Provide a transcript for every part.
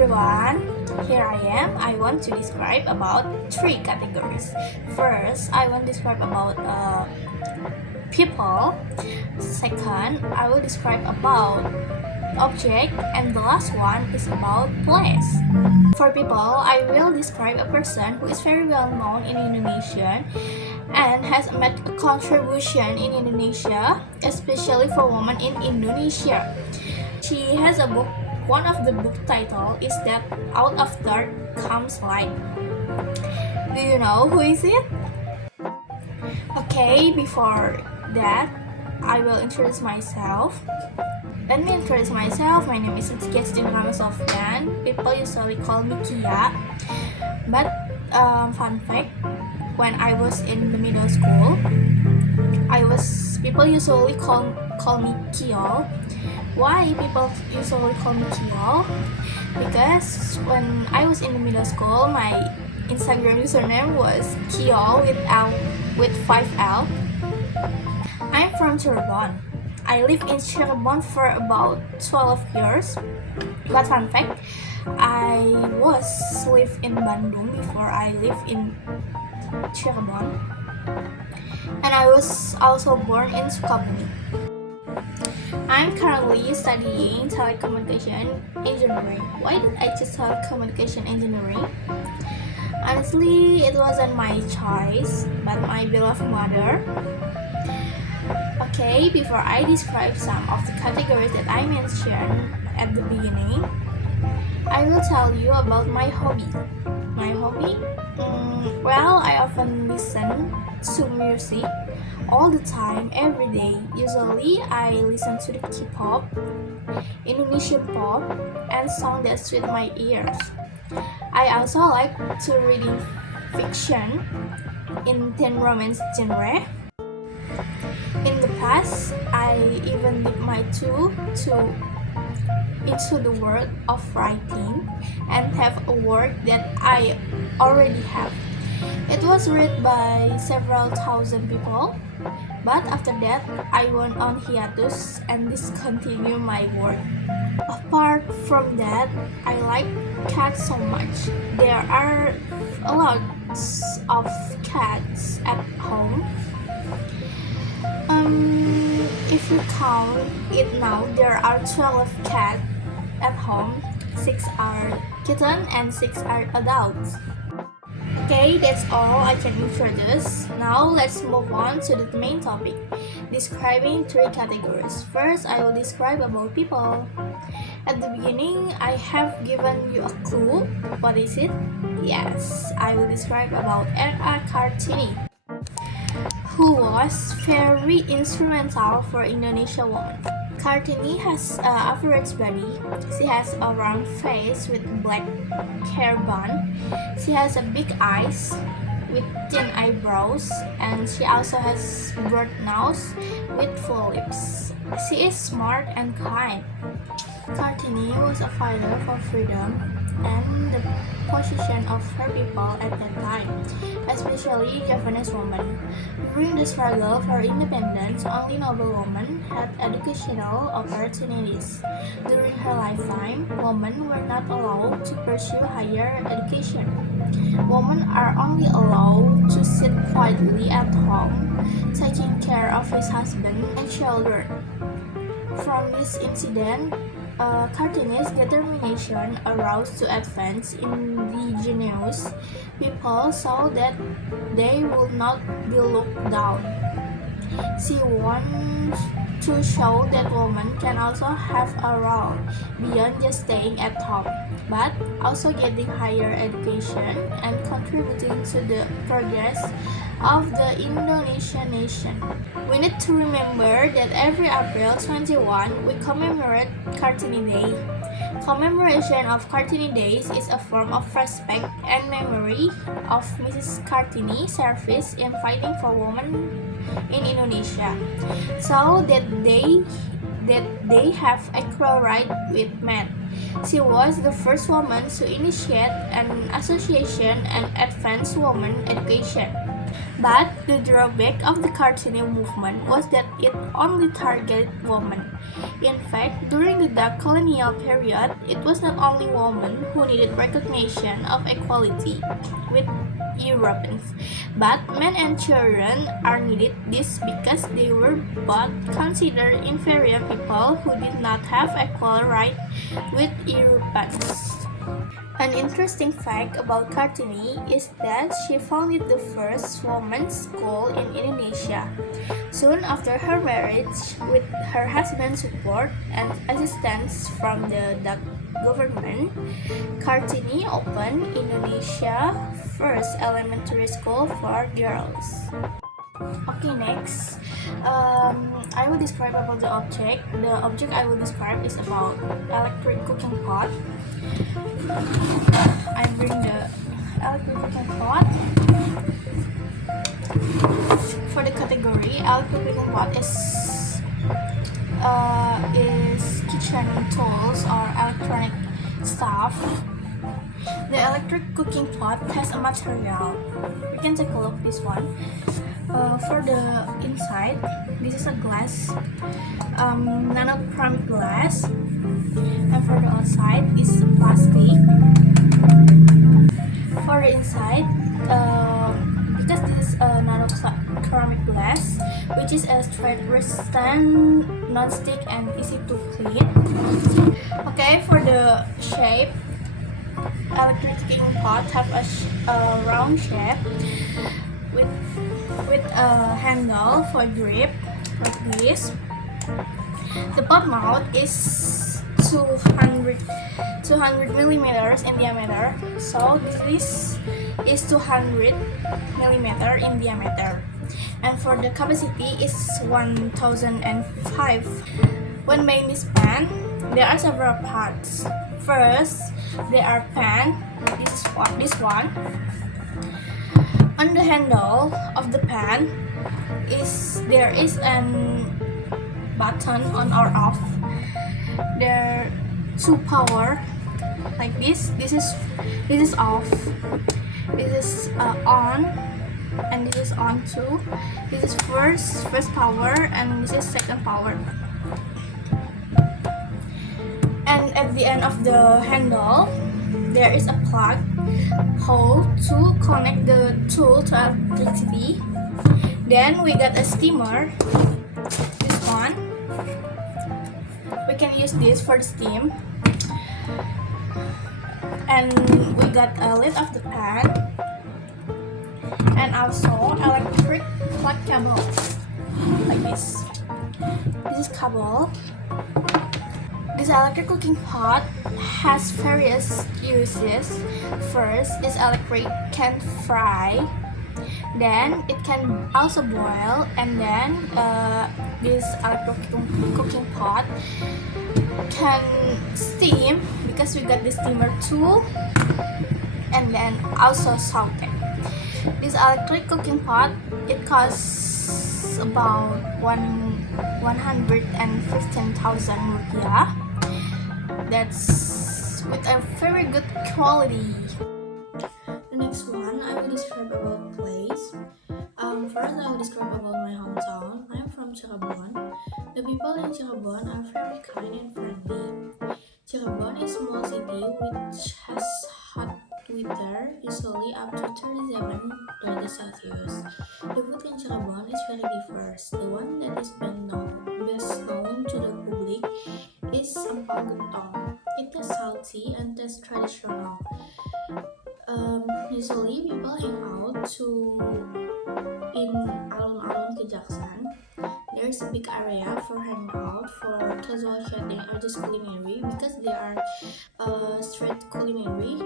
everyone, here I am. I want to describe about three categories. First, I want to describe about people. Second, I will describe about object, and the last one is about place. For people, I will describe a person who is very well known in Indonesia and has made a contribution in Indonesia, especially for women in Indonesia. She has a book. One of the book title is that Out of Dark Comes Light. Do you know who is it? Okay, before that, I will introduce myself. Let me introduce myself. My name is Nurrahma. People usually call me Kia. But fun fact, when I was in the middle school, people usually call me Kyo. Why people usually call me Kyo? Because when I was in the middle school, my Instagram username was Kyo with 5L. I'm from Cirebon. I lived in Cirebon for about 12 years. But fun fact, I was live in Bandung before I lived in Cirebon. And I was also born in Sukabumi. I'm currently studying telecommunication engineering. Why did I choose telecommunication engineering? Honestly, it wasn't my choice, but my beloved mother. Okay, before I describe some of the categories that I mentioned at the beginning, I will tell you about my hobby. My hobby? Well, I often listen to music all the time, every day. Usually, I listen to the K-pop, Indonesian pop, and songs that suit my ears. I also like to reading fiction in teen romance genre. In the past, I even dipped my toe into the world of writing and have a work that I already have. It was read by several thousand people, but after that, I went on hiatus and discontinued my work. Apart from that, I like cats so much. There are a lot of cats at home. If you count it now, there are 12 cats at home. 6 are kittens and 6 are adults. Okay, that's all I can introduce. Now let's move on to the main topic, describing three categories. First, I will describe about people. At the beginning, I have given you a clue. What is it? Yes, I will describe about R.R. Kartini, who was very instrumental for Indonesia women. Kartini has an average body. She has a round face with black hair bun. She has a big eyes with thin eyebrows, and she also has broad nose with full lips. She is smart and kind. Kartini was a fighter for freedom and the position of her people at that time, especially Japanese women. During the struggle for independence, only noble women had educational opportunities. During her lifetime, women were not allowed to pursue higher education. Women are only allowed to sit quietly at home, taking care of his husband and children. From this incident, Kartini's determination aroused to advance indigenous people so that they would not be looked down. She wants to show that women can also have a role beyond just staying at home, but also getting higher education and contributing to the progress of the Indonesian nation. We need to remember that every April 21 we commemorate Kartini Day. Commemoration of Kartini Days is a form of respect and memory of Mrs. Kartini's service in fighting for women in Indonesia, so that they have equal right with men. She was the first woman to initiate an association and advance women education. But the drawback of the cartoony movement was that it only targeted women. In fact, during the dark colonial period, it was not only women who needed recognition of equality with Europeans, but men and children are needed this because they were both considered inferior people who did not have equal right with Europeans. An interesting fact about Kartini is that she founded the first women's school in Indonesia. Soon after her marriage, with her husband's support and assistance from the Dutch government, Kartini opened Indonesia's first elementary school for girls. Okay, next, I will describe about the object. The object I will describe is about electric cooking pot. I bring the electric cooking pot. For the category, electric cooking pot is kitchen tools or electronic stuff. The electric cooking pot has a material. We can take a look this one. For the inside, this is a glass, nanoceramic glass, and for the outside is plastic. For the inside, because this is a nanoceramic glass, which is a straight resistant, non-stick, and easy to clean. Okay, for the shape, electric cooking pot have a round shape with a handle for grip like this. The pot mouth is 200 millimeters in diameter, so this is 200 millimeter in diameter, and for the capacity is 1005. When making this pan, there are several parts. First, there are pan. This one. On the handle of the pan there is an button on or off. There are two power like this. This is off. This is on, and this is on too. This is first power, and this is second power. And at the end of the handle, there is a plug hole to connect the tool to electricity. Then we got a steamer, this one. We can use this for the steam. And we got a lid of the pan, and also electric plug cable, like this. This is cable. This electric cooking pot has various uses. First is electric can fry, then it can also boil, and then this electric cooking pot can steam because we got the steamer too, and then also saute. This electric cooking pot, it costs about 115,000 rupiah. That's with a very good quality. The next one, I will describe about place. First, I will describe about my hometown. I am from Cirebon. The people in Cirebon are very kind and friendly. Cirebon is a small city which has hot winter, usually up to 37 degrees Celsius. The food in Cirebon is very diverse. The one that is best known to the public is sampal gentong. It is salty and tastes traditional. Usually people hang out in alun-alun Kejaksan. There is a big area for hanging out, for casual chatting or just culinary, because they are street culinary.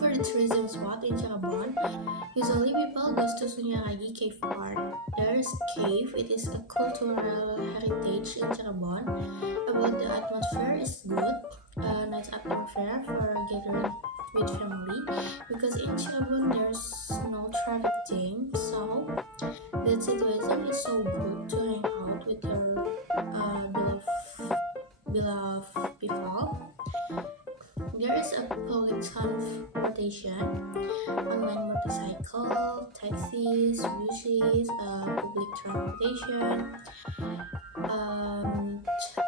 For the tourism spot in Cirebon, usually people go to Sunyaragi Cave Park. There is a cave. It is a cultural heritage in Cirebon. About the atmosphere is good. Nice atmosphere for gathering with family, because in Cirebon there's no traffic jam, so the situation is so good to hang out with your beloved people. There is a public transportation, online motorcycle, taxis, buses, public transportation.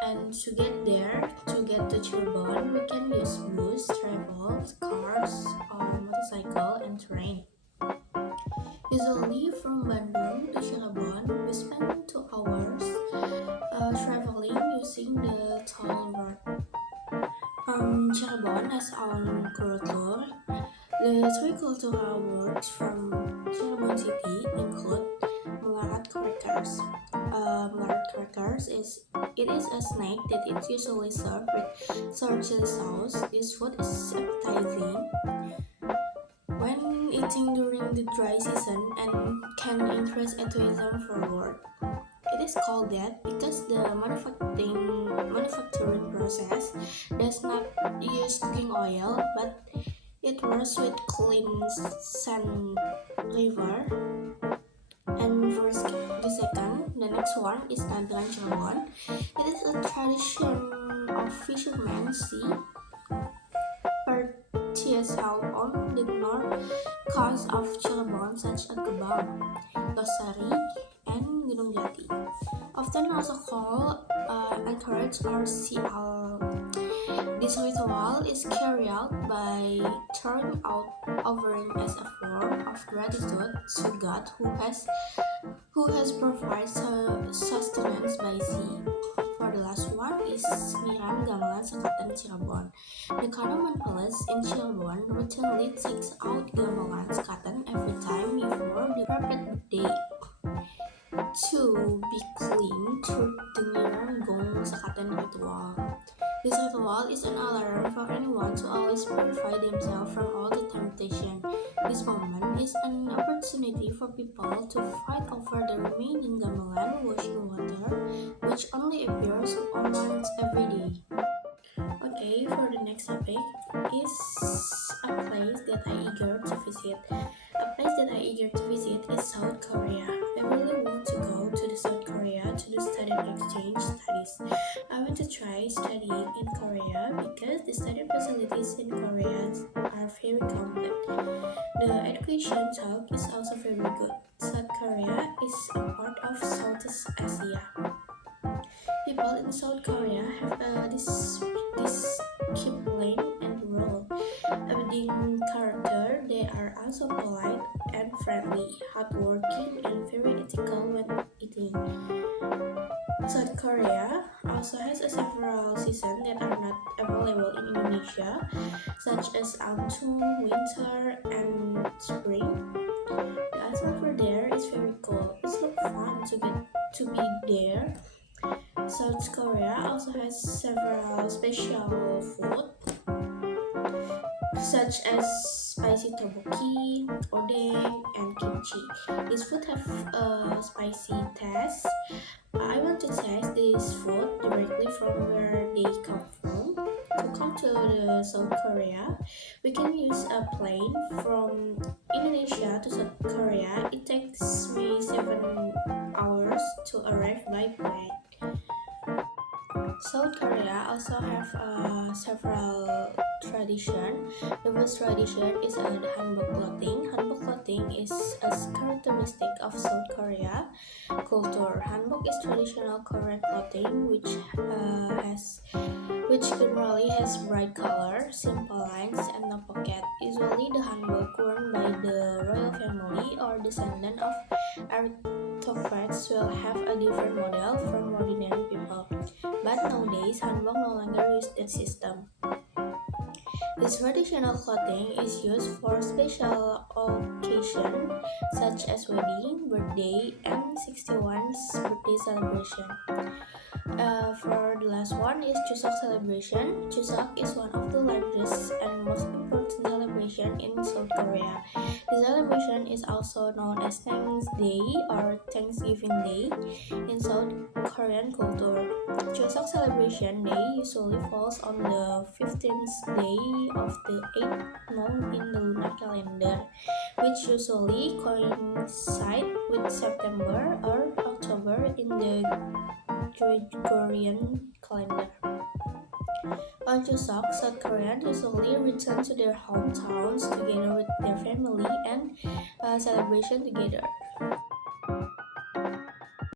And to get there, to get to Cirebon, we can use bus, travels, cars, or motorcycle and train. Usually from Bandung to Cirebon, we spend 2 hours traveling using the toll road. Cirebon has own culture. The three cultural works from Cirebon City include Melarat crackers. Melarat crackers is a snack that is usually served with sour chili sauce. This food is appetizing when eating during the dry season and can increase tourism forward. It is called that because the manufacturing process does not use cooking oil, but it works with clean sand river. And the next one is Tantangan Cirebon. It is a tradition of fishermen sea purchase held on the north coast of Cirebon, such as Gebang, Losari, and Gunung Jati. Often also called anchorage or sea owl. This ritual is carried out by throwing out offering as a form of gratitude to God who has provided sustenance by sea. For the last one is Miram Gamelan Sekatan Cirebon. The Kanoman Palace in Cirebon routinely takes out gamelan sekatan every time before the rapid day to be cleaned through the Miram Gong Sekatan ritual. This ritual is an alarm for anyone to always purify themselves from all the temptation. This moment is an opportunity for people to fight over the remaining gamelan washing water, which only appears once every day. Okay, for the next topic is a place that I eager to visit. A place that I eager to visit is South Korea. I really want to go to the South Korea to do student exchange studies. I want to try studying in Korea because the study facilities in Korea are very complete. The education talk is also very good. South Korea is a part of Southeast Asia. People in South Korea have this discipline and rule. Abiding character, they are also polite and friendly, hardworking, and very ethical when eating. South Korea also has several seasons that are not available in Indonesia, such as autumn, winter, and spring. The atmosphere there is very cool. It's so fun to be there. South Korea also has several special food such as spicy tteokbokki, odeng, and kimchi. These food have a spicy taste. I want to taste this food directly from where they come from. To come to the South Korea, we can use a plane from Indonesia to South Korea. It takes me 7 hours to arrive by plane. South Korea also have several tradition. The first tradition is the hanbok clothing. Hanbok clothing is a characteristic of South Korea culture. Hanbok is traditional Korean clothing which generally has bright color, simple lines, and no pocket. Usually, the hanbok worn by the royal family or descendant of aristocrats will have a different model from ordinary people. But nowadays, hanbok no longer use that system. This traditional clothing is used for special occasions such as wedding, birthday, and 61's birthday celebration. For the last one is Chuseok celebration. Chuseok is one of the largest and most important celebration in South Korea. The celebration is also known as Thanksday or Thanksgiving Day in South Korean culture. Chuseok celebration day usually falls on the 15th day of the 8th month in the lunar calendar, which usually coincide with September or October in the Gregorian calendar. On Chuseok, South Koreans usually return to their hometowns together with their family and celebration together.